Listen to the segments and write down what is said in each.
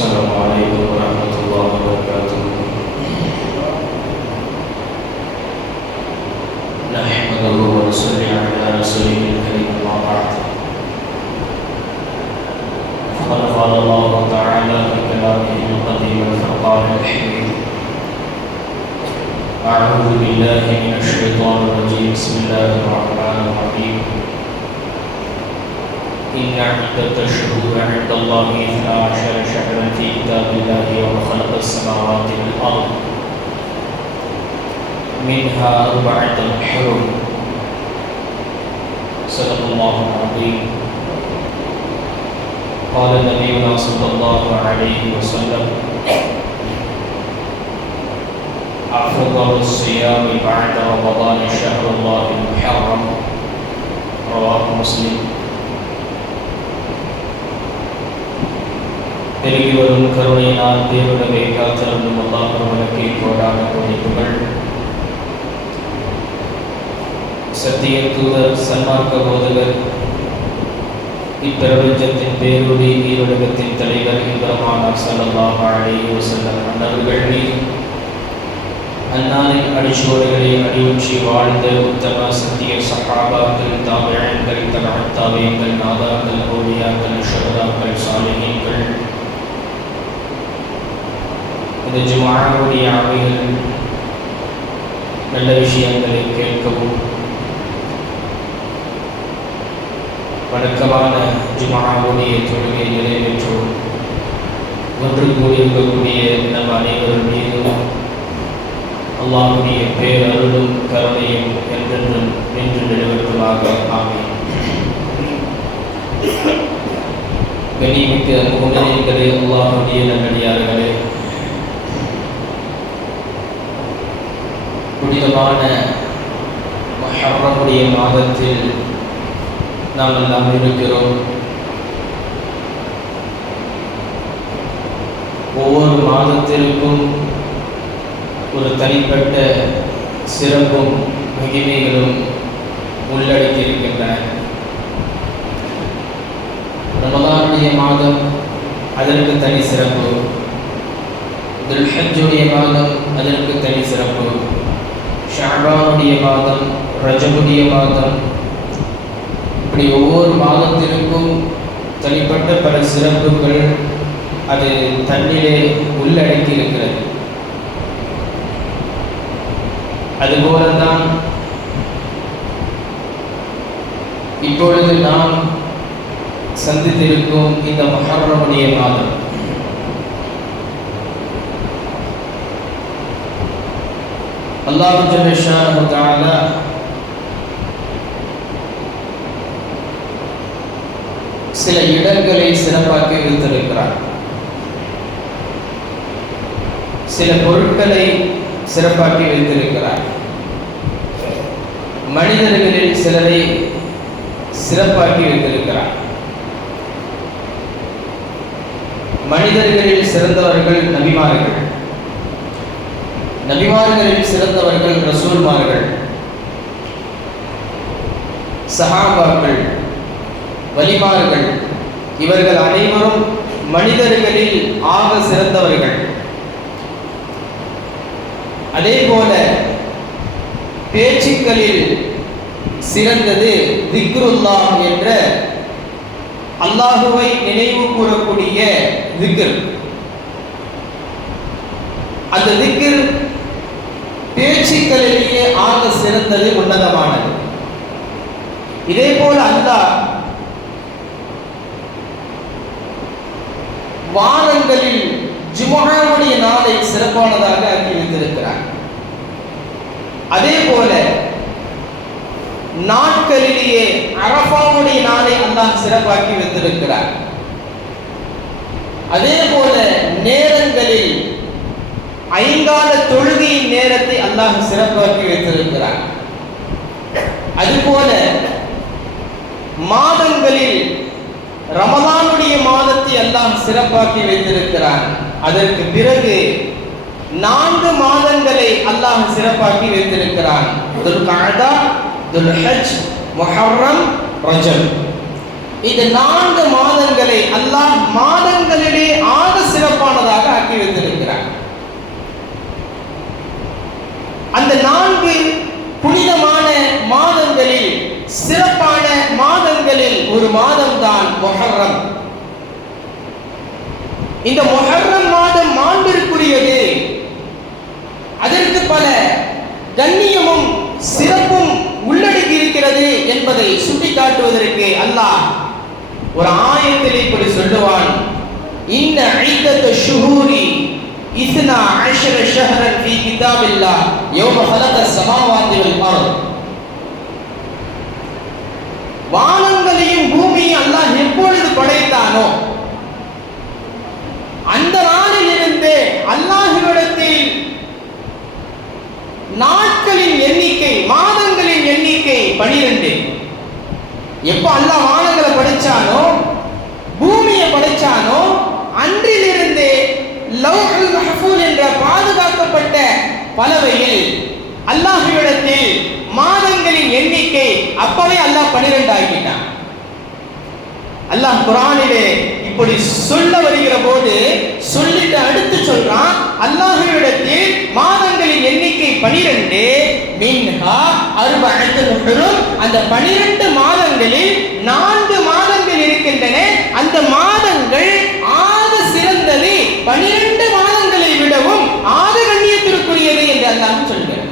السلام عليكم ورحمة الله وبركاته. نحمده ونصلي على رسوله الكريم أما بعد. فقد قال الله تعالى في كلامه القديم الفرقان الحميد: أعوذ بالله من الشيطان الرجيم. بسم الله الرحمن الرحيم. إن عدة الشهور عند الله 12 شهرا في كتاب الله يوم خلق السماوات والأرض منها 4 حرم. صدق الله العظيم. قال نبينا صلى الله عليه وسلم: أفضل الصيام بعد رمضان شهر الله المحرم. رواه مسلم. பெருகி வரும் கருணையினால் தேவனவை காத்திருந்தும் அல்லாஹ் ஒருவனுக்கு கோடான கோடி புகழ். சத்திய தூதர், சன்மார்க்க போதகர், இப்பிரபஞ்சத்தின் பேரொளி, ஈருலகத்தின் தலைவர் பெருமானார் ஸல்லல்லாஹு அலைஹி வஸல்லம் அன்னவர்கள் மீது அன்னாரின் அடிச்சுவடுகளை அடியுற்றி வாழ்ந்த உத்தம சத்திய சஹாபாக்கள், தாபிஈன்கள், தபஅத் தாபிஈன்கள், நாதாக்கள், அவுலியாக்கள், ஷுஹதாக்கள், சாலிஹீன்கள், இந்த ஜும்ஆவுடைய அவைகள் நல்ல விஷயங்களை கேட்கவும், வணக்கமான ஜும்ஆவுடைய தொழுகை நிறைவேற்றவும் ஒன்று கூடியிருக்கக்கூடிய நம் அனைவரும் மீதும் அல்லாஹ்வுடைய பேரருளும் கருணையும் என்றென்றும் நின்று நிலவட்டுமாக. ஆமீன். கண்ணியமிக்க முஹம்மதீன்களே, அல்லாஹ்வுடைய நல்லடியார்களே, புனிதமான முஹர்ரமுடைய மாதத்தில் நாம் எல்லாம் இருக்கிறோம். ஒவ்வொரு மாதத்திற்கும் ஒரு தனிப்பட்ட சிறப்பும் மகிமைகளும் உள்ளடக்கி இருக்கின்றன. ரமதானுடைய மாதம் அதற்கு தனி சிறப்பு, துல்ஹஜ்ஜுடைய மாதம் அதற்கு தனி சிறப்பு, ஷஅபானுடைய மாதம், ரஜபுடைய மாதம், இப்படி ஒவ்வொரு மாதத்திற்கும் தனிப்பட்ட பல சிறப்புகள் அது தன்னிலே உள்ளடக்கி இருக்கிறது. அதுபோலதான் இப்பொழுது நாம் சந்தித்திருக்கும் இந்த முஹர்ரமுடைய மாதம் அல்லாஹ் ஜல்ல ஷானஹு தஆலா சில இடங்களை சிறப்பாக்கி வைத்திருக்கிறார். சில பொருட்களை சிறப்பாக்கி வைத்திருக்கிறார். மனிதர்களில் சிலரை சிறப்பாக்கி வைத்திருக்கிறார். மனிதர்களில் சிறந்தவர்கள் நபிமார்கள், நபிமார்களில் சிறந்தவர்கள் ரசூல்மார்கள், சஹாபாக்கள், வலிமார்கள். இவர்கள் அனைவரும் மனிதர்களில் ஆக சிறந்தவர்கள். அதே போல பேச்சுக்களில் சிறந்தது திக்ருல்லாஹ் என்ற அல்லாஹுவை நினைவு கூறக்கூடிய திக்ர். அந்த திக்ர் பேச்சுக்களிலேயே ஆக சிறந்தது, உன்னதமானது. இதே போல அல்லாஹ் வாரங்களில் ஜும்ஆவுடைய நாளை சிறப்பானதாக ஆக்கி வைத்திருக்கிறார். அதே போல நாட்களிலேயே அரஃபாவுடைய நாளை அல்லாஹ் சிறப்பாக்கி வைத்திருக்கிறார். அதே போல நேரங்களில் ஐங்கால தொழுகையின் நேரத்தை அல்லாஹ் சிறப்பாக்கி வைத்திருக்கிறார். அதுபோல மாதங்களில் ரமலானுடைய மாதத்தை அல்லாஹ் சிறப்பாக்கி வைத்திருக்கிறார். அதற்கு பிறகு 4 மாதங்களை அல்லாஹ் சிறப்பாக்கி வைத்திருக்கிறான். துல்கஅதா, துல்ஹஜ், முஹர்ரம், ரஜப். இந்த 4 மாதங்களை அல்லாஹ் மாதங்களிலே ஆக சிறப்பு முஹர்ரம். இந்த முஹர்ரம் மாதம் மாண்பிற்குரியது. அதற்கு பல கண்ணியமும் சிறப்பும் உள்ளடக்கி இருக்கிறது என்பதை சுட்டிக்காட்டுவதற்கு அல்லாஹ் ஒரு ஆயத்தில் இப்படி சொல்லுவான், இன்ன இத்தத ஷுஹூரி இத்னா அஷர ஷஹரன் ஃபீ கிதாபில்லாஹ் யௌம ஹலக ஸமாவாதி வல் அர்த். வானங்களையும் பூமியையும் அல்லாஹ் எப்பொழுது படைத்தானோ அந்த நாளிலிருந்து அல்லாஹ்விடத்தில் நாட்களின் எண்ணிக்கை, மாதங்களின் எண்ணிக்கை 12. எப்ப அல்லாஹ் வானங்களை படைச்சானோ பூமியை படைச்சானோ அன்றிலிருந்து லவ்ஹுல் மஹ்ஃபூஸ் என்ற பாதுகாக்கப்பட்ட பலகையில் அல்லாஹ்விடத்தில் மாதங்களின் எண்ணிக்கை அப்பவே அல்லாஹ் 12 ஆக்கிட்டான். அல்லாஹ் குர்ஆனிலே இப்படி சொல்ல வருகிற போது சொல்லிட்டு அடுத்து சொல்றான், அல்லாஹ்விடத்தில் மாதங்களின் எண்ணிக்கை 12, மின்ஹா அர்பஅத்துல் ஹுரும். அந்த 12 மாதங்களில் 4 மாதங்கள் இருக்கின்றன. அந்த மாதங்கள் ஆக சிறந்தது, 12 மாதங்களை விடவும் ஆக கண்ணியத்திற்குரியது என்று அல்லாஹ் சொல்கிறார்.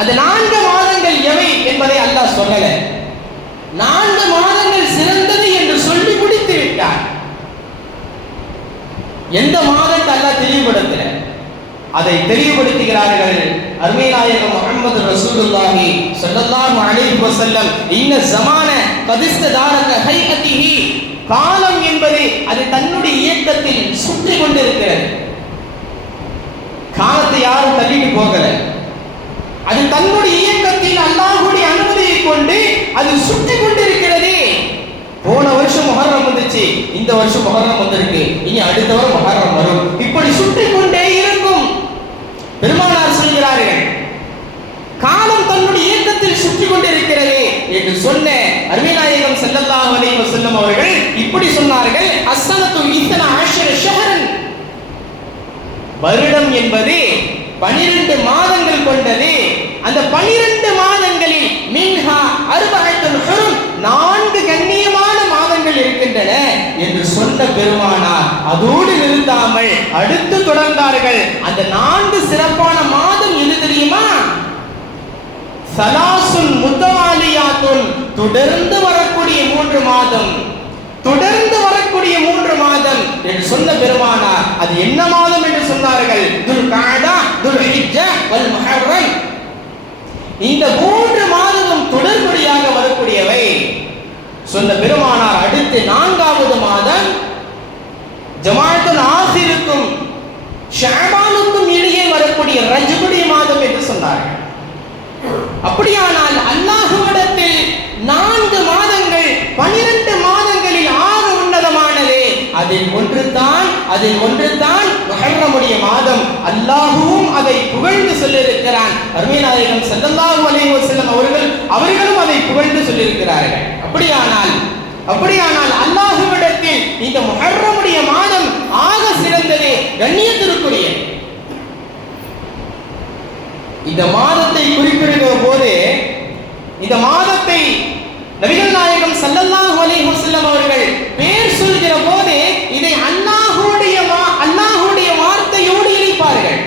அந்த 4 மாதங்கள் எவை என்பதை அல்லாஹ் சொல்லல. 4 மாதங்கள் சிறந்தது என்று சொல்லி முடித்து விட்டார். எந்த மாதத்தை அல்லாஹ் தெளிவுபடுத்தல, அதை தெளிவுபடுத்துகிறார்கள் அருமை நாயகம் முஹம்மது ரசூலுல்லாஹி ஸல்லல்லாஹு அலைஹி வஸல்லம். இன்ன ஸமான கதிஸ்ததாரக ஹைஅத்திஹி. காலம் என்பது அது தன்னுடைய இயக்கத்தில் சுற்றி கொண்டிருக்கிறது. காலத்தை யாரும் தள்ளிட்டு போகல. அது தன்னுடைய இயக்கத்தில் அல்லாஹ்வுடைய அனுமதியை கொண்டு அது சுற்றி கொண்டிருக்கிறது. போன வருஷம் முஹர்ரம் வந்துச்சு, இந்த வருஷம் முஹர்ரம் வந்திருக்கு, இனி அடுத்த வருடம் முஹர்ரம் வரும். இப்படி சுற்றி கொண்டே இருக்கும். பெருமானார் சொல்கிறார்கள், காலம் தன்னுடைய இயக்கத்தில் சுற்றி கொண்டிருக்கிறது என்று சொன்ன அருமை நாயகம் ஸல்லல்லாஹு அலைஹி வஸல்லம் அவர்கள் இப்படி சொன்னார்கள், அஸ்ஸனத்து இத்னா அஷர ஷஹரன். வருடம் என்பது 12 மாதங்கள் கொண்டது. அந்த 12 மாதங்களில் மின்ஹா அர்பஅத்துல் ஹுரும், 4 கண்ணியமான மாதங்கள் இருக்கின்றன என்று சொன்ன பெருமானார் அதோடு நிறுத்தாமல் அடுத்து தொடர்ந்தார்கள். அந்த 4 சிறப்பான மாதம் எது தெரியுமா? சலாசுன் முத்தவாலியாத்துன், தொடர்ந்து வரக்கூடிய 3 மாதம், தொடர்ந்து வரக்கூடிய 3 மாதம் என்று சொன்ன பெருமானார் அது என்ன மாதம் என்று சொன்னார்கள்? துல்காதா, துல்ஹிஜ்ஜா வல் முஹர்ரம். இந்த 3 மாதமும் தொடர்படியாக வரக்கூடியவை சொன்ன பெருமானார் அடுத்து 4வது மாதம் ஜமாஅத்துல் ஆஹிருக்கும் ஷஅபானுக்கும் இடையே வரக்கூடிய ரஜபுடைய மாதம் என்று சொன்னார்கள். அப்படியானால் அல்லாஹ்விடத்தில் 4 மாதங்கள் 12 மாதங்களில் ஆக உன்னதமானது. அதில் ஒன்றுதான் முஹர்ரமுடைய மாதம். அல்லாஹ்வும் அதை புகழ்ந்து சொல்லியிருக்கிறான். அருமை நாயகம் ஸல்லல்லாஹு அலைஹி வஸல்லம் அவர்களும் அதை புகழ்ந்து சொல்லியிருக்கிறார்கள். அப்படியானால் அல்லாஹ்விடத்தில் இந்த முஹர்ரமுடைய மாதம் ஆக சிறந்தது, கண்ணியத்திற்குரிய. இந்த மாதத்தை குறிப்பிடுகிற போது இந்த மாதத்தை நபிகள் நாயகம் ஸல்லல்லாஹு அலைஹி வஸல்லம் அவர்கள் பேர் சொல்கிற போது இதை அல்லாஹ்வுடைய வார்த்தையோடு இணைப்பார்கள்.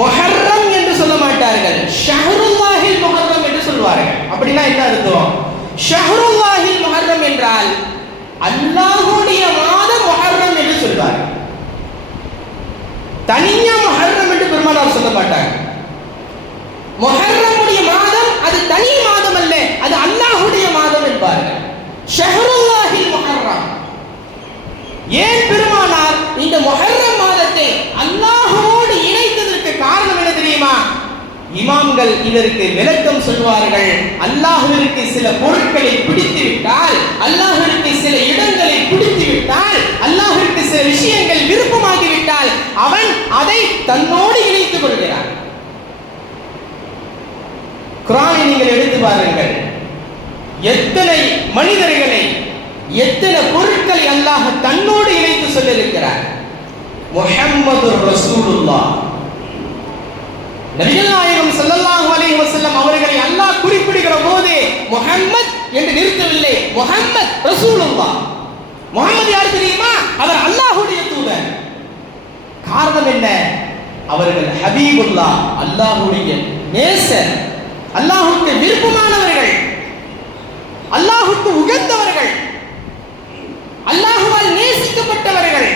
முஹர்ரம் என்று சொல்ல மாட்டார்கள், ஷஹ்ருல்லாஹில் முஹர்ரம் என்று சொல்வார்கள். அப்படின்னா என்ன அர்த்தம்? ஷஹ்ருல்லாஹில் முஹர்ரம் என்றால் அல்லாஹ்வுடைய மாதம் முஹர்ரம் என்று சொல்வார்கள். தனியா முஹர்ரம் என்று பெருமானார் சொல்ல மாட்டாங்க. முஹர்ரமுடைய மாதம் அது தனி மாதம் அல்ல, அது அல்லாஹ்வுடைய மாதம் என்பார்கள். ஷஹ்ருல்லாஹில் முஹர்ரம். ஏன் பெருமானார் இந்த முஹர்ரம் மாதத்தை அல்லாஹ்வோடு இணைத்ததற்கு காரணம் என்ன தெரியுமா? இமாம்கள் இதற்கு விளக்கம் சொல்வார்கள். அல்லாஹ்விற்கு சில பொருட்களை பிடித்து விட்டால், அல்லாஹ்விற்கு சில இடங்களை பிடித்து விட்டால், அல்லாஹ்விற்கு சில விஷயங்கள் விருப்பமாகிவிட்டால் அவன் அதை தன்னோடு இணைத்துக் கொள்கிறான். குர்ஆனை நீங்கள் எடுத்து பாருங்கள், எத்தனை மனிதர்களை, எத்தனை பொருட்களை அல்லாஹ் தன்னோடு இணைத்து சொல்லியிருக்கிறார். முஹம்மது ரசூலுல்லாஹ் நபிகள் நாயகம் ஸல்லல்லாஹு அலைஹி வஸல்லம் அவர்களை அல்லாஹ் குறிப்பிடுகிற போது முஹம்மத் என்று நிறுத்தவில்லை. முஹம்மத் ரசூலுல்லாஹ். முஹம்மது யார் தெரியுமா? அவர் அல்லாஹ்வுடைய தூதர். காரணம் என்ன? அவர்கள் ஹபீபுல்லாஹ், அல்லாஹ்வுடைய நேசர், அல்லாஹ்வுக்கு விருப்பமானவர்கள், அல்லாஹ்வுக்கு உகந்தவர்கள், அல்லாஹ்வால் நேசிக்கப்பட்டவர்கள்.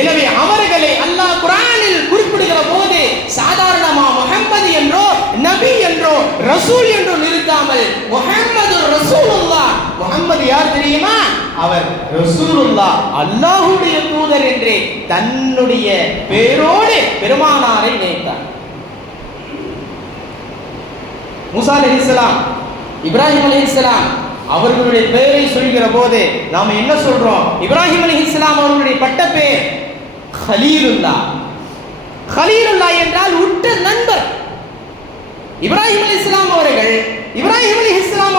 எனவே அவர்களை அல்லாஹ் குர்ஆனில் குறிப்பிடுகிற போது சாதாரணமா முஹம்மது என்றோ நபி என்றோ ரசூல் என்றோ நிறுத்தாமல் முஹம்மது ரசூலுல்லாஹ், முஹம்மது யார் தெரியுமா? அவர் ரசூலுல்லாஹ், அல்லாஹ்வுடைய தூதர் என்று தன்னுடைய பேரோடு பெருமானாரை இணைத்தார். மூசா அலைஹிஸ்ஸலாம், இப்ராஹிம் அலைஹிஸ்ஸலாம் அவர்களுடைய பெயரை சொல்கிற போது நாம என்ன சொல்றோம்? இப்ராஹிம் அலைஹிஸ்ஸலாம் அவர்களுடைய பட்ட பெயர் கலீலுல்லாஹ். கலீலுல்லாஹ் என்றால் உற்ற நண்பர். இப்ராஹிம் அலைஹிஸ்ஸலாம்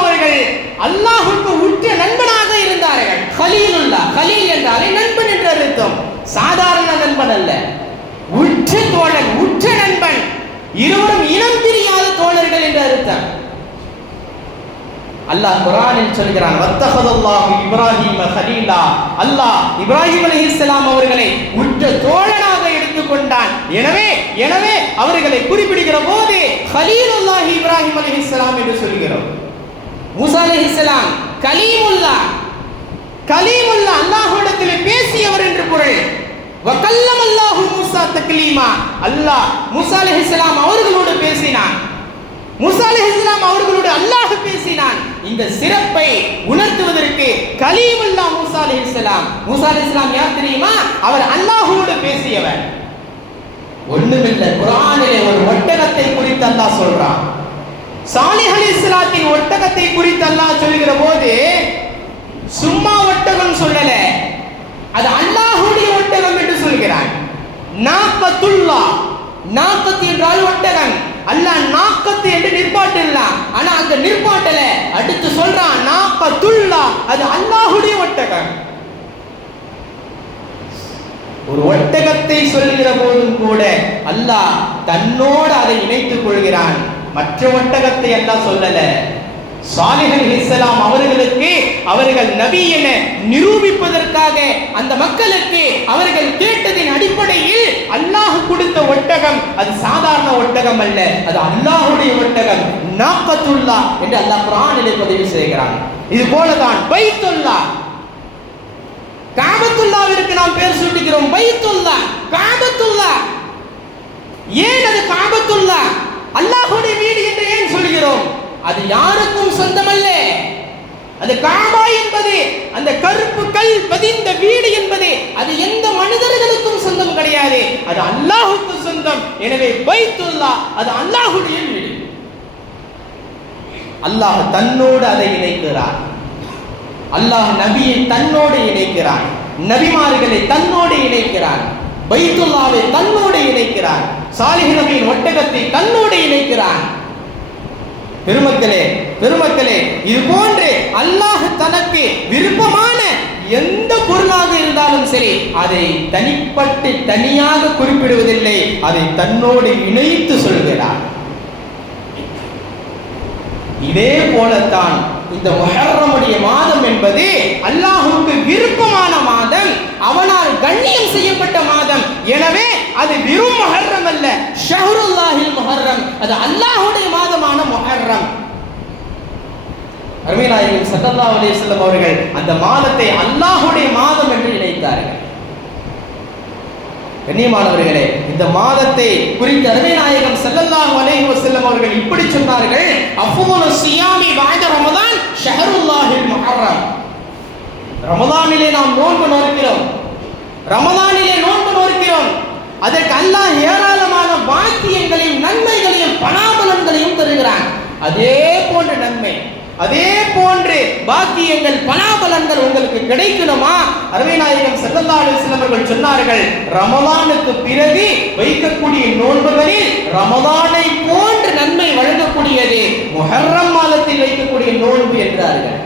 அவர்கள் அல்லாஹ்வுக்கு உற்ற நண்பனாக இருந்தார்கள். கலீலுல்லாஹ், கலீல் என்றாலே நண்பன் என்று அர்த்தம். சாதாரண நண்பன் அல்ல, உற்ற தோழன், உற்ற நண்பன். இருவரும் இனம் பிரியாத தோழர்கள் என்று அர்த்தம். அல்லாஹ் குர்ஆனில் சொல்கிறான், வத்தஹதல்லாஹு இப்ராஹீம கலீலா. அல்லாஹ் இப்ராஹிம் அலைஹிஸ்ஸலாம் அவர்களை உற்ற தோழனாக எடுத்துக்கொண்டான். எனவே அவர்களை குறிப்பிடுகிற போது கலீலுல்லாஹி இப்ராஹிம் அலைஹிஸ்ஸலாம் என்று சொல்கிறோம். மூசா அலைஹிஸ்ஸலாம் கலீமுல்லாஹ், கலீமுல்லாஹ் அல்லாஹ்விடத்தில் பேசியவர் என்று பொருள். வகல்லமல்லாஹு மூசா தக்லீமா. அல்லாஹ் மூசா அலைஹிஸ்ஸலாம் அவர்களோடு பேசினான். மூசா அலைஹிஸ்ஸலாம் அவர்களோடு அல்லாஹ் பேசினான். இந்த சிறப்பை உணர்த்துவதற்கு கலீமுல்லாஹ் மூசா அலைஹிஸ்ஸலாம். மூசா அலைஹிஸ்ஸலாம் யார் தெரியுமா? அவர் அல்லாஹ்வோடு பேசியவர். ஒண்ணுமில்லை, குர்ஆனிலே ஒரு ஒட்டகத்தை குறித்து அல்லாஹ் சொல்றான். சாலிஹ் அலைஹிஸ்ஸலாத்தின் ஒட்டகத்தை குறித்து அல்லாஹ் சொல்கிற போது சும்மா ஒட்டகம் சொல்லல, அது அல்லாஹ்வுடைய ஒட்டகம் என்று சொல்கிறான். நாக்கத்துல்லாஹ், நாக்கத் என்றால் ஒட்டகம். அல்லாஹ் நாக்கத்து என்று நிற்பாட்டலாம், ஆனா அந்த நிற்பாட்டல அடுத்து சொல்றான் நாக்கத்துல்லாஹ், அது அல்லாஹ்வுடைய ஒட்டகம். ஒரு ஒட்டகத்தை சொல்கிற போதும் கூட அல்லாஹ் தன்னோடு அதை இணைத்துக் கொள்கிறான். மற்ற ஒட்டகத்தை அல்லாஹ் சொல்லல. சாலிஹ் அலைஹிஸ்ஸலாம் அவர்களுக்கு அவர்கள் நபி என நிரூபிப்பதற்காக அந்த மக்களுக்கு அவர்கள் கேட்டதின் அடிப்படையில் அல்லாஹ் கொடுத்த ஒட்டகம் அது சாதாரண ஒட்டகம் அல்ல, அது அல்லாஹ்வுடைய ஒட்டகம். நாக்கத்துல்லாஹ் என்று அல்லாஹ் குர்ஆனிலே பதிவு செய்கிறான். இது போலதான் பைத்துல்லாஹ், காபத்துல்லாஹ்விற்கு நாம் பேர் சூட்டுகிறோம். பைத்துல்லாஹ், காபத்துல்லாஹ். ஏன் அது காபத்துல்லாஹ், அல்லாஹ்வுடைய வீடு என்று ஏன் சொல்கிறோம்? அது யாருக்கும் சொந்தமல்ல. அது காபா என்பது, அந்த கருப்பு கல் பதிந்த வீடு என்பது, அது எந்த மனிதர்களுக்கும் சொந்தம் கிடையாது, அது அல்லாஹ்வுக்கு சொந்தம். எனவே பைத்துல்லாஹ் அது அல்லாஹ்வுடைய வீடு. அல்லாஹ் தன்னோடு அதை இணைக்கிறார். அல்லாஹ் நபியை தன்னோடு இணைக்கிறான், நபிமார்களை தன்னோடு இணைக்கிறான், பைத்துல்லாவை தன்னோடு இணைக்கிறான், சாலிஹ் நபியின் ஒட்டகத்தை தன்னோடு இணைக்கிறான். பெருமக்களே, இது போன்று அல்லாஹ் தனக்கு விருப்பமான எந்த பொருளாக இருந்தாலும் சரி அதை தனிப்பட்டு தனியாக குறிப்பிடுவதில்லை, அதை தன்னோடு இணைத்து சொல்கிறார். இதே போலத்தான் இந்த முஹர்ரமுடைய மாதம் என்பது அல்லாஹ்வுக்கு விருப்பமான மாதம், அவனால் கண்ணியம் செய்யப்பட்ட மாதம். எனவே அது வெறும் முஹர்ரம் அல்ல, ஷஹ்ருல்லாஹில் முஹர்ரம், அது அல்லாஹ்வுடைய மாதமான முஹர்ரம். அருமை நாயகம் ஸல்லல்லாஹு அலைஹி வஸல்லம் அவர்கள் அந்த மாதத்தை அல்லாஹ்வுடைய மாதம் என்று இணைத்தார்கள். கண்ணியமானவர்களே, இந்த மாதத்தை குறித்து அருமை நாயகம் ஸல்லல்லாஹு அலைஹி வஸல்லம் அவர்கள் இப்படி சொன்னார்கள், அஃபுலு ஸியாமி பஅத ரமதான் ஷஹ்ருல்லாஹில் முஹர்ரம். ரமதானிலே நாம் நோன்பு நோக்கிறோம், ரமதானிலே நோன்பு நோக்கிறோம். அதற்கு அல்லாஹ் ஏராளமான பாக்கியங்களையும் நன்மைகளையும் பலாபலன்களையும் தருகிறான். அதே போன்ற நன்மை, அதே போன்று பாக்கியங்கள் பலாபலன்கள் உங்களுக்கு கிடைக்கணுமா? அருமை நாயகம் ஸல்லல்லாஹு அலைஹி வஸல்லம் அவர்கள் சொன்னார்கள், ரமலானுக்கு பிறகு வைக்கக்கூடிய நோன்புகளில் ரமலானை போன்ற நன்மை வழங்கக்கூடியது முஹர்ரம் மாதத்தில் வைக்கக்கூடிய நோன்பு என்றார்கள்.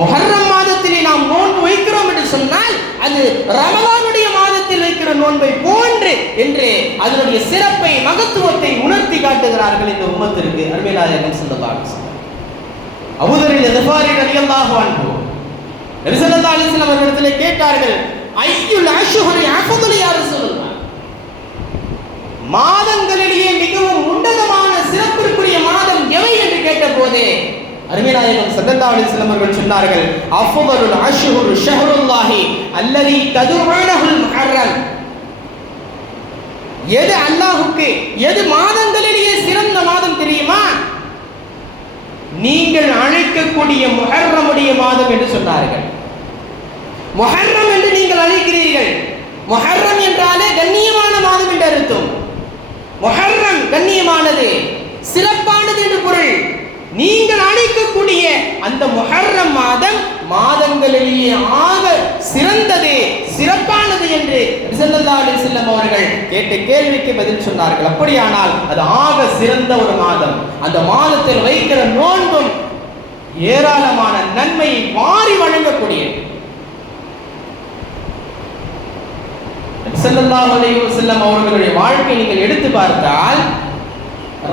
முஹர்ரம் மாதத்திலே நாம் நோன்பு வைக்கிறோம் என்று சொன்னால் அது ரமலானுடைய மாதத்தில் வைக்கிற நோன்பை போன்று என்று அதனுடைய சிறப்பை மகத்துவத்தை உணர்த்தி காட்டுகிறார்கள் இந்த உம்மத்திற்கு. அருமை நாயகம் ஸல்லல்லாஹு அலைஹி வஸல்லம் அபூதர் கிஃபாரி ரலியல்லாஹு அன்ஹு நபி ஸல்லல்லாஹு அலைஹி வஸல்லம் அவர்களிடத்தில் கேட்டார்கள், ஐயுல் அஷ்ஹுரி அஃதலு யா ரசூலல்லாஹ், மாதங்களிலேயே மிகவும் உன்னதமான சிறப்பிற்குரிய மாதம் எவை என்று கேட்டபோது அருமைநாயகம் ஸல்லல்லாஹு அலைஹி வஸல்லம் அவர்கள் சொன்னார்கள், அஃதலுல் அஷ்ஹுரு ஷஹ்ருல்லாஹி அல்லதி ததுஊனஹுல் முஹர்ரம். எது அல்லாஹ்வுக்கு எது மாதங்களிலேயே சிறந்த மாதம் தெரியுமா? நீங்கள் அழைக்கக்கூடிய முஹர்ரமுடைய மாதம் என்று சொன்னார்கள். முஹர்ரம் என்று நீங்கள் அழைக்கிறீர்கள். முஹர்ரம் என்றாலே கண்ணியமான மாதம் என்று அர்த்தம். முஹர்ரம் கண்ணியமானது, சிறப்பானது என்று பொருள். நீங்கள் அழைக்கக்கூடிய அந்த முஹர்ரம் மாதம் மாதங்களிலேயே ஆக சிறந்தது, சிறப்பானது என்று ஸல்லல்லாஹு அலைஹி வஸல்லம் அவர்கள் கேட்ட கேள்விக்கு பதில் சொன்னார்கள். அப்படியானால் அது ஆக சிறந்த ஒரு மாதம். அந்த மாதத்தில் வைக்கிற நோன்பும் ஏராளமான நன்மையை வாரி வழங்கக்கூடியது. ஸல்லல்லாஹு அலைஹி வஸல்லம் அவர்களுடைய வாழ்க்கை நீங்கள் எடுத்து பார்த்தால்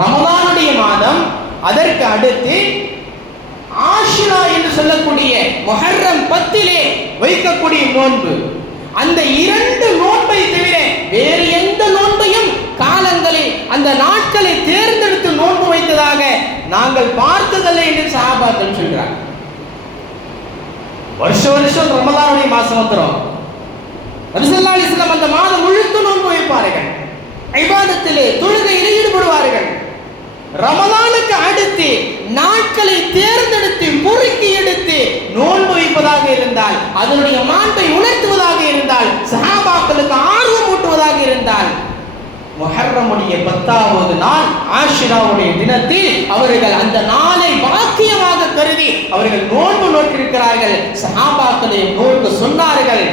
ரமலானுடைய மாதம், அதற்கு அடுத்து ஆஷுரா என்று சொல்லக்கூடிய முஹர்ரம் 10 வைக்கக்கூடிய நோன்பு, அந்த 2 நோன்பை தவிர வேறு எந்த நோன்பையும் காலங்களில் அந்த நாட்களை தேர்ந்தெடுத்து நோன்பு வைத்ததாக நாங்கள் பார்த்ததில்லை என்று சஹாபாக்கள் சொல்றாங்க. வருஷம் ரமலானுடைய மாசம் வந்துடும். நபி ஸல்லல்லாஹு அலைஹி வஸல்லம் அந்த மாதம் முழுக்க நோன்பு வைப்பார்கள், இபாதத்திலே தொழுகையிலே ஈடுபடுவார்கள். ரமலானுக்கு அடுத்து நாட்களை தேர்ந்தெடுத்து பொறுக்கி எடுத்து நோன்பு வைப்பதாக இருந்தால், அதனுடைய மாண்பை உணர்த்துவதாக இருந்தால், சஹாபாக்களுக்கு ஆர்வம் ஊட்டுவதாக இருந்தால், முஹர்ரமுடைய 10வது நாள் ஆஷுராவுடைய தினத்தில் அவர்கள் அந்த நாளை பாக்கியமாக கருதி அவர்கள் நோன்பு நோற்றிருக்கிறார்கள். சஹாபாக்களை நோன்பு சொன்னார்கள்.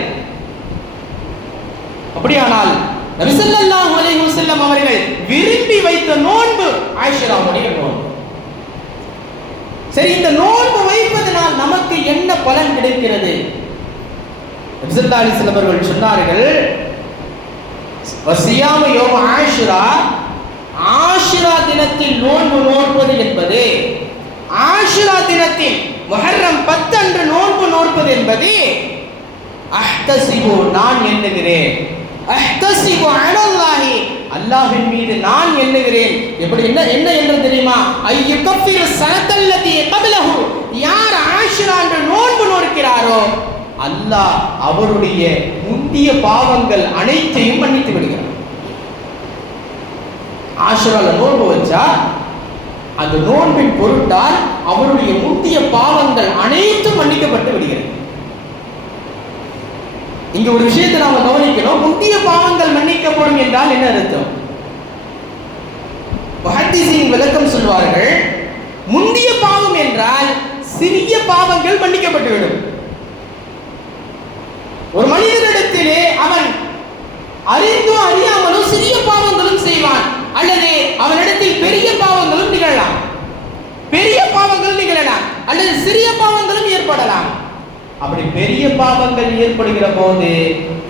அப்படியானால் நபி ஸல்லல்லாஹு அலைஹி வஸல்லம் அவர்கள் விரும்பி வைத்த நோன்பு ஆஷுராவுடைய நோன்பு. சரி, இந்த நோன்பு வைப்பதனால் நமக்கு என்ன பலன் கிடைக்கிறது? நபி ஸல்லல்லாஹு அலைஹி வஸல்லம் அவர்கள் சொன்னார்கள், வஸியாமு யௌம ஆஷுரா, ஆஷுரா தினத்தில் நோன்பு நோற்பது என்பது, ஆஷுரா தினத்தில் முஹர்ரம் 10 அன்று நோன்பு நோற்பது என்பது, அஹ்தஸிபு நான் எண்ணுகிறேன், அஹ்தஸிபு அலல்லாஹி அல்லாஹ்வின் மீது நான் எண்ணுகிறேன். எப்படி என்ன என்று தெரியுமா? ஐயுகஃபிரு ஸனத்தல்லதி கப்லஹு, யார் ஆஷுரா அன்று நோன்பு நோக்கிறாரோ அல்லாஹ் அவருடைய முந்திய பாவங்கள் அனைத்தையும் மன்னித்து விடுகிறார். ஆஷுரால நோன்பு வச்சா அந்த நோன்பின் பொருட்டால் அவருடைய முந்திய பாவங்கள் அனைத்தும் மன்னிக்கப்பட்டு விடுகிறது. இங்க ஒரு விஷயத்தை நாம கவனிக்கணும். முந்திய பாவங்கள் மன்னிக்கப்படும் என்றால் என்ன அர்த்தம்? முஹத்திஸீன் விளக்கம் சொல்வார்கள், முந்திய பாவம் என்றால் சிறிய பாவங்கள் மன்னிக்கப்பட்டுவிடும். ஒரு மனிதனிடத்திலே அவன் அறிந்தோ அறியாமலோ சிறிய பாவங்களும் செய்வான், அல்லது அவனிடத்தில் பெரிய பாவங்களும் நிகழலாம். பெரிய பாவங்கள் நிகழலாம் அல்லது சிறிய பாவங்களும் ஏற்படலாம். அப்படி பெரிய பாவங்கள் ஏற்படுகிற போது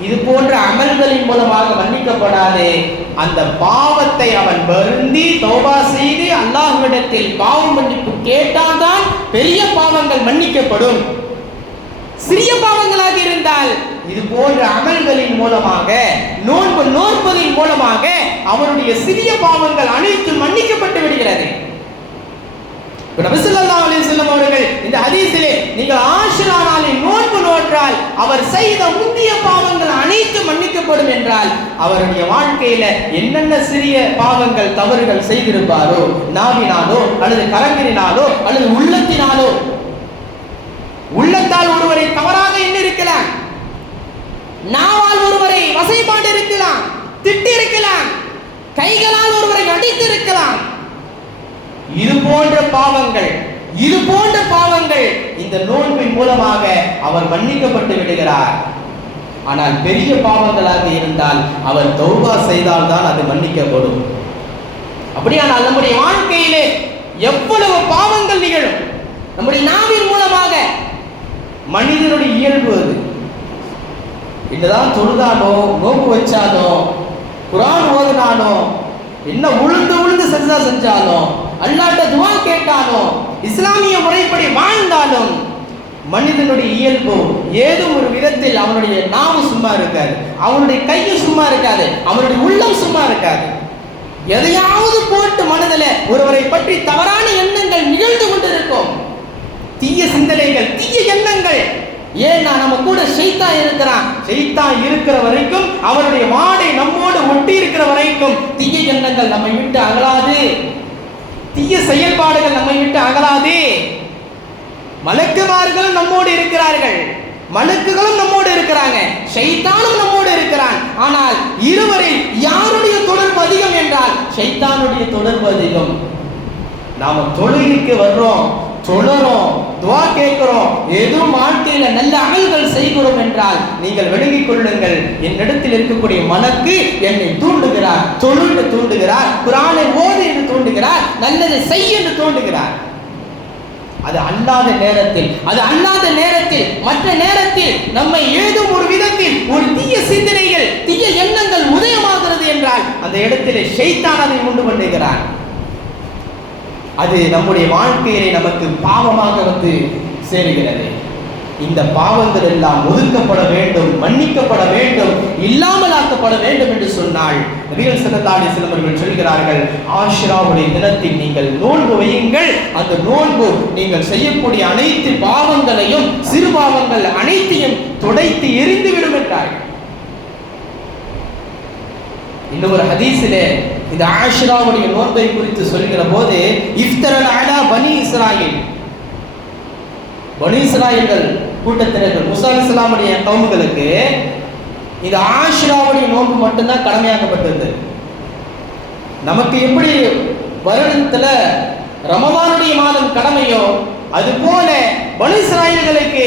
இது போன்ற அமல்களின் மூலமாக மன்னிக்கப்படாது. அந்த பாவத்தை அவன் வருந்தி தௌபா செய்து அல்லாஹ்விடத்தில் பாவ மன்னிப்பு கேட்டால்தான் பெரிய பாவங்கள் மன்னிக்கப்படும். சிறிய பாவங்களாக இருந்தால் இது போன்ற அமல்களின் மூலமாக, நோன்பு நோற்பதின் மூலமாக அவருடைய சிறிய பாவங்கள் அனைத்தும் மன்னிக்கப்பட்டு விடுகிறது. நபி ஸல்லல்லாஹு அலைஹி வஸல்லம் அவர்கள் இந்த ஹதீஸிலே நீங்கள் ஆஷுரா நாளில் நோன்பு நோற்றால் அவர் செய்த முந்திய பாவங்கள் அனைத்தும் மன்னிக்கப்படும் என்றால், அவருடைய வாழ்க்கையில என்னென்ன சிறிய பாவங்கள் தவறுகள் செய்திருப்பாரோ, நாவினாலோ அல்லது கரங்களினாலோ அல்லது உள்ளத்தினாலோ, உள்ளத்தால் ஒருவரை தவறாக எண்ணிருக்கலாம், நாவால் ஒருவரை வசைபாடு இருக்கலாம், திட்டி இருக்கலாம், கைகளால் ஒருவரை அடித்து இருக்கலாம். இது போன்ற பாவங்கள் இந்த நோன்பின் மூலமாக அவர் மன்னிக்கப்பட்டு விடுகிறார். ஆனால் பெரிய பாவங்களாக இருந்தால் அவர் தௌபா செய்தால்தான் அது மன்னிக்கப்படும். அப்படியானால் நம்முடைய வாழ்க்கையிலே எவ்வளவு பாவங்கள் நிகழும் நம்முடைய நாவின் மூலமாக. மனிதனுடைய இயல்பு அது. என்னதான் தொழுதானோ, நோன்பு வச்சானோ, குர்ஆன் ஓதுனானோ, என்ன உழுந்து சஜ்தா செஞ்சானோ, அல்லாஹ்ட்ட துஆ கேட்டானோ, இஸ்லாமிய முறைப்படி வாழ்ந்தாலும் மனிதனுடைய இயல்பு ஏதோ ஒரு விதத்தில் அவனுடைய நாவு சும்மா இருக்காது, அவனுடைய கையும் சும்மா இருக்காது, அவனுடைய உள்ளம் சும்மா இருக்காது. எதையாவது போட்டு மனதில் ஒருவரை பற்றி தவறான எண்ணங்கள் நிகழ்ந்து கொண்டிருக்கும். தீய சிந்தனைகள், தீய எண்ணங்கள். ஏன்னா நம்ம கூட ஷைத்தான் இருக்கிறான். ஷைத்தான் இருக்கிற வரைக்கும், அவருடைய வாடை நம்மோடு ஒட்டி இருக்கிற வரைக்கும் தீய எண்ணங்கள் நம்மை விட்டு அகலாது, தீய செயல்பாடுகள் நம்மை விட்டு அகலாது. மலக்குமார்கள் நம்மோடு இருக்கிறார்கள், மலக்குகளும் நம்மோடு இருக்கிறாங்க, ஷைத்தானும் நம்மோடு இருக்கிறான். ஆனால் இருவரில் யாருடைய தொடர்பு அதிகம் என்றால் ஷைத்தானுடைய தொடர்பு அதிகம். நாம தொழுகைக்கு வர்றோம், தொழறோம், துவா கேட்கிறோம், ஏதோ வாழ்க்கையில நல்ல அமல்கள் செய்கிறோம் என்றால் நீங்கள் விளங்கிக் கொள்ளுங்கள், என்னிடத்தில் இருக்கக்கூடிய மலக்கு என்னை தூண்டுகிறார், தொழுன்னு தூண்டுகிறார், குர்ஆனை ஓது என்று தூண்டுகிறார், நல்லதை செய் என்று தூண்டுகிறார். அது அல்லாத நேரத்தில் மற்ற நேரத்தில் நம்மை ஏதோ ஒரு விதத்தில் ஒரு தீய சிந்தனைகள், தீய எண்ணங்கள் உதயமாகிறது என்றால் அந்த இடத்திலே ஷைத்தான் அதை உண்டு பண்ணுகிறான். அது நம்முடைய வாழ்க்கையிலே நமக்கு பாவமாக வந்து சேருகிறது. இந்த பாவங்கள் எல்லாம் ஒதுக்கப்பட வேண்டும், மன்னிக்கப்பட வேண்டும், இல்லாமலாக்கப்பட வேண்டும் என்று சொன்னால் நபிகள் ஸல்லல்லாஹு அலைஹி வஸல்லம் அவர்கள் சொல்கிறார்கள், ஆஷுராவுடைய தினத்தில் நீங்கள் நோன்பு வையுங்கள். அந்த நோன்பு நீங்கள் செய்யக்கூடிய அனைத்து பாவங்களையும், சிறு பாவங்கள் அனைத்தையும் துடைத்து எரிந்துவிடும் என்றார்கள். இன்னொரு ஹதீஸிலே இந்த ஆஷுராவுடைய நோன்பை குறித்து சொல்கிற போது, இஃப்தரல் அலா பனி இஸ்ராயில், பனி இஸ்ராயல்கள் கூட்டத்தினர்கள், மூசா அலைஹிஸ்ஸலாமுடைய கவுமுகளுக்கு இந்த ஆஷுராவுடைய நோன்பு மட்டும்தான் கடமையாக்கப்பட்டது. நமக்கு எப்படி வருடத்துல ரமதானுடைய மாதம் கடமையோ அதுபோல பனி இஸ்ராயல்களுக்கு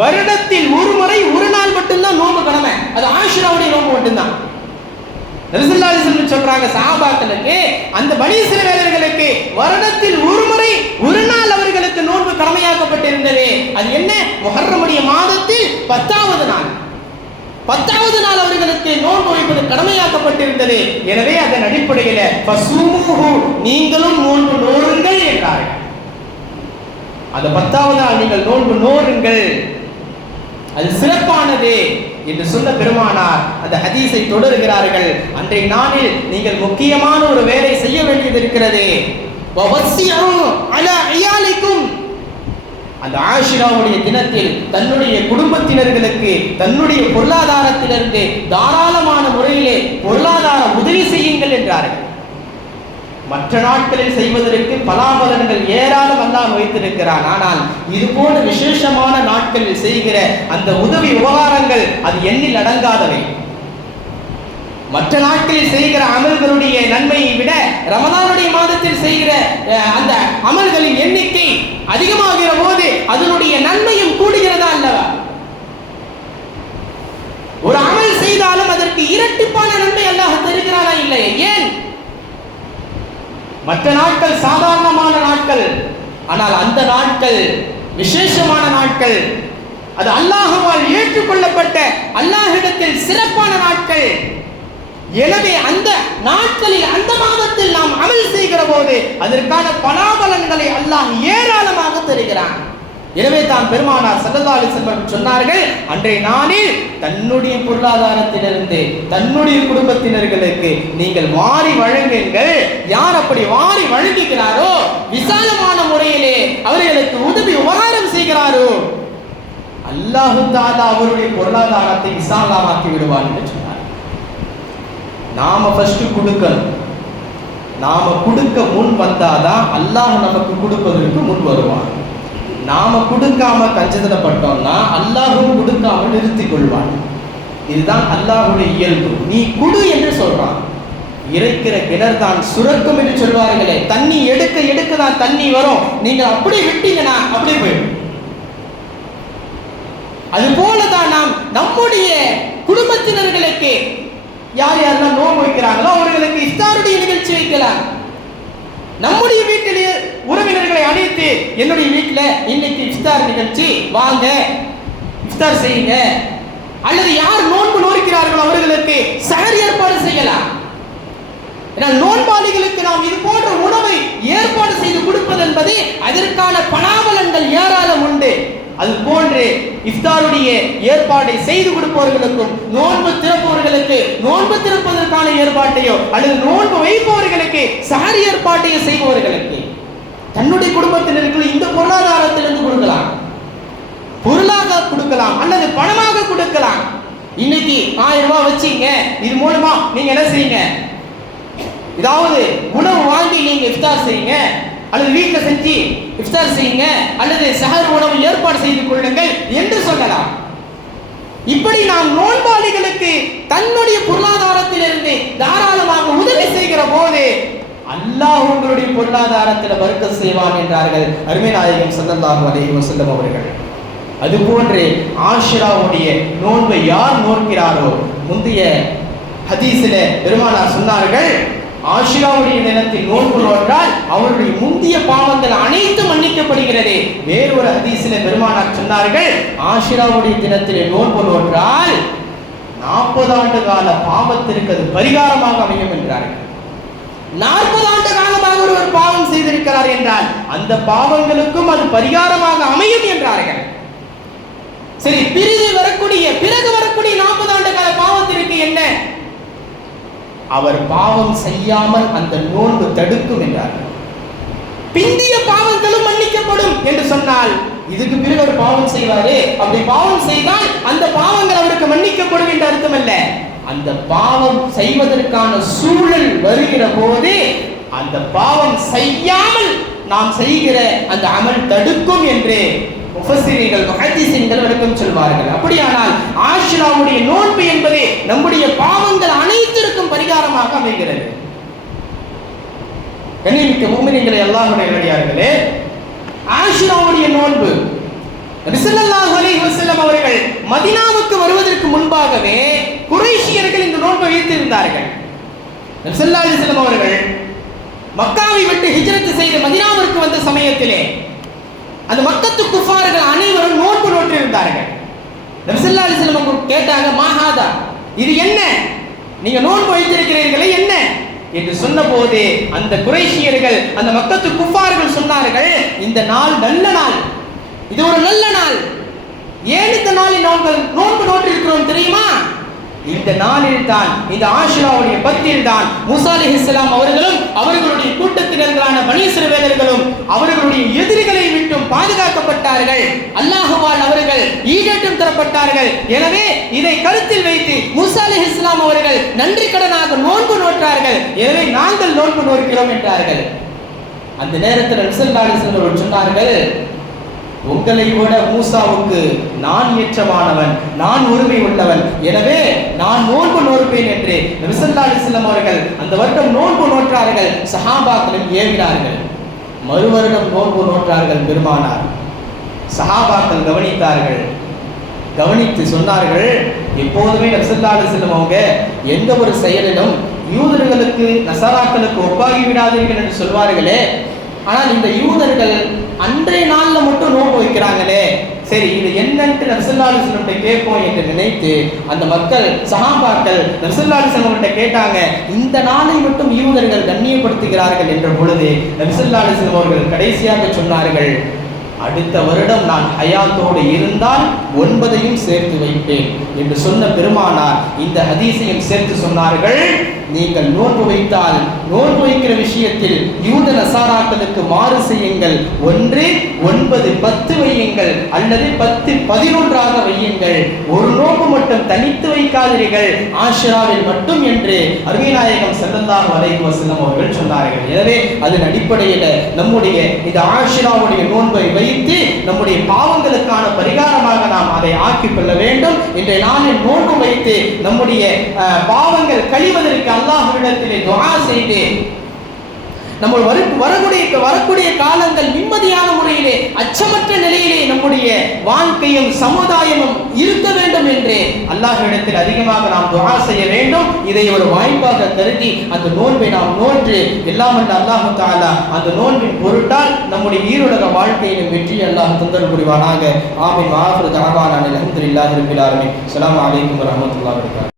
வருடத்தில் ஒரு முறை ஒரு நாள் மட்டும்தான் நோன்பு கடமை. அது ஆஷுராவுடைய நோன்பு மட்டும்தான். ரசூலுல்லாஹி ஸல்லல்லாஹு அலைஹி வஸல்லம் சொல்றாங்க சஹாபாக்களுக்கு, அந்த பனி இஸ்ரவேலர்களுக்கு வருடத்தில் ஒரு முறை ஒரு நாள் அவர்களுக்கு நோன்பு கடமையாக்கப்பட்டிருந்தது. அது என்ன? முஹர்ரமுடைய மாதத்தில் 10வது நாள், 10வது நாள் அவர்களுக்கு நோன்பு வைப்பது கடமையாக்கப்பட்டிருந்தது. எனவே அதன் அடிப்படையில் ஃபஸூமுஹு, நீங்களும் நோன்பு நோருங்கள் என்றார்கள். அந்த 10வது நாள் நீங்கள் நோன்பு நோருங்கள், அது சிறப்பானது என்று சொல்ல பெருமானார் அந்த ஹதீஸை தொடர்கிறார்கள். அன்றைய நாளில் நீங்கள் முக்கியமான ஒரு வேலை செய்ய வேண்டியது இருக்கிறது. வவஸ்ஸிஉ அலா இயாலிக்கும், அந்த ஆஷுராவுடைய தினத்தில் தன்னுடைய குடும்பத்தினர்களுக்கு தன்னுடைய பொருளாதாரத்திலிருந்து தாராளமான முறையிலே பொருளாதார உதவி செய்யுங்கள் என்றார்கள். மற்ற நாட்களில் செய்வதற்கு பலாபலன்கள் ஏராளம் அல்லாஹ் வைத்திருக்கிறான். ஆனால் இது போன்ற விசேஷமான நாட்களில் செய்கிற அந்த உதவி உபகாரங்கள் அது எண்ணில் அடங்காதவை. மற்ற நாட்களில் செய்கிற அமல்களுடைய நன்மையை விட ரமதானுடைய மாதத்தில் செய்கிற அந்த அமல்களின் எண்ணிக்கை அதிகமாகிற போது அதனுடைய நன்மையும் கூடுகிறதா அல்லவா? ஒரு அமல் செய்தாலும் அதற்கு இரட்டிப்பான நன்மை அல்லாஹ் தருகிறானா இல்லையே? ஏன்? மற்ற நாட்கள் சாதாரணமான நாட்கள், ஆனால் அந்த நாட்கள் விசேஷமான நாட்கள், அது அல்லாஹ்வால் ஏற்றுக்கொள்ளப்பட்ட, அல்லாஹ்விடத்தில் சிறப்பான நாட்கள். எனவே அந்த நாட்களில், அந்த மாதத்தில் நாம் அமல் செய்கிற போது அதற்கான பலாபலன்களை அல்லாஹ் ஏராளமாக தருகிறான். எனவே தான் பெருமானார் ஸல்லல்லாஹு அலைஹி வஸல்லம் சொன்னார்கள், அன்றைய நாளில் தன்னுடைய பொருளாதாரத்திலிருந்து தன்னுடைய குடும்பத்தினர்களுக்கு நீங்கள் வாரி வழங்குங்கள். யார் அப்படி வாரி வழங்குகிறாரோ, விசாலமான முறையிலே அவர்களுக்கு உதவி உபகாரம் செய்கிறாரோ, அல்லாஹ் தஆலா அவருடைய பொருளாதாரத்தை விசாலமாக்கி விடுவார் என்று சொன்னார். நாம ஃபர்ஸ்ட் கொடுக்கணும். நாம கொடுக்க முன் வந்தாதான் அல்லாஹ் நமக்கு கொடுப்பதற்கு முன் வருவான். நாம கொடுக்காம கஞ்சதனப்பட்டோம்னா அல்லாஹும் கொடுக்காம நிறுத்திக் கொள்வான். இதுதான் அல்லாஹுடைய இயல்பு. நீ குடு என்று சொல்றான். இறைக்கிற கிணறு தான் சுரக்கும் என்று சொல்வார்களே, தண்ணி எடுக்க எடுக்க தான் தண்ணி வரும், நீங்க அப்படி விட்டீங்கன்னா அப்படியே போயிடும். அது போலதான் நாம் நம்முடைய குடும்பத்தினர்களுக்கு யார் யாரெல்லாம் நோன்பு வைக்கிறாங்களோ அவர்களுக்கு இஃப்தாருடைய நிகழ்ச்சி வைக்கலாம். நம்முடைய வீட்டிலே உறவினர்களை அழைத்து, என்னுடைய வீட்டில் இன்னைக்கு இஃப்தார் நிகழ்ச்சி, வாங்க இஃப்தார் செய்யுங்க. அல்லது யார் நோன்பு நோக்கிறார்களோ அவர்களுக்கு சஹர் ஏற்பாடு செய்யலாம். நோன்பாளிகளுக்கு நாம் இது போன்ற உணவை ஏற்பாடு செய்து கொடுப்பது என்பது அதற்கான பலாபலன்கள் ஏராளம் உண்டு. அது போன்று இஃப்தாருடைய ஏற்பாடை செய்து கொடுப்பவர்களுக்கும் நோன்பு திறப்பவர்களுக்கு நோன்பு திறப்பதற்கான ஏற்பாட்டையோ அல்லது நோன்பு வைப்பவர்களுக்கு சஹர் ஏற்பாட்டையோ செய்பவர்களுக்கு தன்னுடைய குடும்பத்தினருக்கு இந்த பொருளாதாரத்திலிருந்து கொடுக்கலாம், பொருளாக கொடுக்கலாம் அல்லது பணமாக கொடுக்கலாம். இன்னைக்கு 1000 ரூபாய் வச்சீங்க, இது மூலமா நீங்க என்ன செய்யுங்க, ஏதாவது உணவு வாங்கி நீங்க இஃப்தார் செய்யுங்க அல்லது வீட்டில் செஞ்சு இஃப்தார் செய்யுங்க அல்லது சஹர் உணவு ஏற்பாடு செய்து கொள்ளுங்கள் என்று சொல்லலாம். இப்படி நாம் நோன்பாளிகளுக்கு தன்னுடைய பொருளாதாரத்திலிருந்து தாராளமாக உதவி செய்கிற போது அல்லாஹ் உங்களுடைய பொருளாதாரத்தில் பரக்கத் செய்வான் என்றார்கள் அருமை நாயகம் ஸல்லல்லாஹு அலைஹி வஸல்லம் அவர்கள். அதுபோன்று ஆஷிராவுடைய நோன்பை யார் நோக்கிறாரோ, முந்தைய ஹதீஸில் பெருமானார் சொன்னார்கள், ஆஷிராவுடைய தினத்தில் நோன்பு நோற்றால் அவருடைய முந்திய பாவங்கள் அனைத்தும் மன்னிக்கப்படுகிறது. வேறொரு ஹதீஸில் பெருமானார் சொன்னார்கள், ஆஷிராவுடைய தினத்தில் நோன்பு நோற்றால் 40 ஆண்டு கால பாவத்திற்கு அது பரிகாரமாக அமையும் என்றார்கள். 40 ஆண்டு காலமாக ஒருவர் பாவம் செய்திருக்கிறார் என்றால் அந்த பாவங்களுக்கும் அது பரிகாரமாக அமையும் என்றார்கள். சரி, பிறகு வரக்கூடிய 40 ஆண்டு கால பாவத்திற்கு என்ன? அவர் பாவம் செய்யாமல் அந்த நோன்பு தடுக்கும் என்றார்கள். பிந்திய பாவங்களும் மன்னிக்கப்படும் என்று சொன்னால் இதுக்கு பிறகு ஒரு பாவம் செய்வாரே, அப்படி பாவம் செய்தால் அந்த பாவங்கள் அவருக்கு மன்னிக்கப்படும் என்று அர்த்தம் அல்ல. அந்த பாவம் செய்வதற்கான சூழல் வருகிற போது அந்த பாவம் செய்யாமல் நாம் செய்கிற அந்த அமல் தடுக்கும் என்று முஃபஸ்ஸிரீன்கள் முஹத்திஸீன்கள் விளக்கம் சொல்வார்கள். அப்படியானால் ஆஷிராவுடைய நோன்பு என்பது நம்முடைய பாவங்கள் அனைத்திற்கும் பரிகாரமாக அமைகிறது. கண்ணியமிக்க முஃமினீன்களே, அல்லாஹ்வுடைய நல்லடியார்களே, ஆஷிராவுடைய நோன்பு நபி ஸல்லல்லாஹு அலைஹி வஸல்லம் அவர்கள் மதீனாவுக்கு வருவதற்கு முன்பாகவே குறைஷியர்கள் இந்த நோன்பை வைத்திருந்தார்கள். நபி ஸல்லல்லாஹு அலைஹி வஸல்லம் அவர்கள் மக்காவை விட்டு ஹிஜ்ரத் செய்து மதீனாவிற்கு வந்த சமயத்திலே அந்த மக்கத்து குஃபார்கள் அனைவரும் நோன்பு நோற்றிருந்தார்கள். நபி ஸல்லல்லாஹு அலைஹி வஸல்லம் கேட்டாங்க, மாஹாதா, இது என்ன, நீங்க நோன்பு வைத்திருக்கிறீர்களே என்ன என்று சொன்னபோது அந்த குறைஷியர்கள் அந்த மக்கத்து குஃபார்கள் சொன்னார்கள், இந்த நாள் நல்ல நாள், இது ஒரு நல்ல நாள். ஏன் இந்த நாளில் நாங்கள் நோன்பு நோற்றிருக்கிறோம் தெரியுமா? இந்த நாளில் தான், இந்த ஆஷிராவுடைய 10 தான் மூசா அலைஹிஸ்ஸலாம் அவர்களும் அவர்களுடைய கூட்டத்தினர்களான பனி இஸ்ரவேலர்களும் அவர்களுடைய எதிரிகளை விட்டும் பாதுகாக்கப்பட்டார்கள். அல்லாஹ்வால் அவர்கள் ஈடேற்றம் தரப்பட்டார்கள். எனவே இதை கருத்தில் வைத்து மூசா அலைஹிஸ்ஸலாம் அவர்கள் நன்றி கடனாக நோன்பு நோற்றார்கள். எனவே நாங்கள் நோன்பு நோக்கிறோம் என்றார்கள். அந்த நேரத்தில் நபி ஸல்லல்லாஹு அலைஹி வஸல்லம் அவர்கள் சொன்னார்கள், உங்களை விட மூசாவுக்கு நான் ஏற்றமானவன், நான் உரிமை உள்ளவன், எனவே நான் நோன்பு நோற்பேன் என்று நபி ஸல்லல்லாஹு அலைஹி வஸல்லம் அவர்கள் அந்த வருடம் நோன்பு நோற்றார்கள். சஹாபாக்களும் ஏவினார்கள். மறு வருடம் நோன்பு நோற்றார்கள் பெருமானார். சஹாபாக்கள் கவனித்தார்கள். கவனித்து சொன்னார்கள், எப்போதுமே நபி ஸல்லல்லாஹு அலைஹி வஸல்லம் அவங்க எந்த ஒரு செயலிலும் யூதர்களுக்கு நசாராக்களுக்கு ஒப்பாகி விடாதீர்கள் என்று சொல்வார்களே, ஆனால் இந்த யூதர்கள் அன்றைய நாள்ல மட்டும் நோன்பு வைக்கிறாங்களே, சரி இது என்னன்னு நபி ஸல்லல்லாஹு அலைஹி வஸல்லம் கேட்போம் என்று நினைத்து அந்த மக்கள் சஹாபாக்கள் நபி ஸல்லல்லாஹு அலைஹி வஸல்லம் கேட்டாங்க. இந்த நாளை மட்டும் யூதர்கள் கண்ணியப்படுத்துகிறார்கள் என்ற பொழுது நபி ஸல்லல்லாஹு அலைஹி வஸல்லம் அவர்கள் கடைசியாக சொன்னார்கள், அடுத்த வருடம் நான் ஹயாத்தோடு இருந்தால் 9ஐயும் சேர்த்து வைப்பேன் என்று சொன்ன பெருமானார் இந்த ஹதீஸையும் சேர்த்து சொன்னார்கள், நீங்கள் நோன்பு வைத்தால் நோன்பு வைக்கிற விஷயத்தில் யூத நசாராக்களுக்கு மாறு செய்யுங்கள். 1 9 10 வையுங்கள் அல்லது 10 11ஆக வையுங்கள். ஒரு நோன்பு மட்டும் தனித்து வைக்காதீர்கள் ஆஷிராவில் மட்டும் என்று அருமை நாயகம் ஸல்லல்லாஹு அலைஹி வஸல்லம் அவர்கள் சொன்னார்கள். எனவே அதன் அடிப்படையில் நம்முடைய இந்த ஆஷிராவுடைய நோன்பை வைத்து நம்முடைய பாவங்களுக்கான பரிகாரமாக நாம் அதை ஆக்கிக் கொள்ள வேண்டும். இன்றைய நாளில் நோன்பு வைத்து நம்முடைய பாவங்கள் கழிவதற்கு அல்லாஹ்விடத்திலே துஆ செய்து நம்ம வரக்கூடிய காலங்கள் நிம்மதியான முறையிலே அச்சமற்ற நிலையிலே நம்முடைய வாழ்க்கையும் சமுதாயமும் இருக்க வேண்டும் என்று அல்லாஹ்விடத்தில் அதிகமாக நாம் துஆ செய்ய வேண்டும். இதை ஒரு வாய்ப்பாக கருதி அந்த நோன்பை நாம் நோன்று எல்லாம் வல்ல அல்லாஹ் தஆலா அந்த நோன்பின் பொருட்டால் நம்முடைய ஈருலக வாழ்க்கையிலும் வெற்றி அல்லாஹ் தந்தல் புரிவானாக. ஆமீன். ஆஃபிரு தஅவானா அல்ஹம்துலில்லாஹி ரப்பில் ஆலமீன். அஸ்ஸலாமு அலைக்கும் வரஹ்மத்துல்லாஹி வபரகாத்துஹு.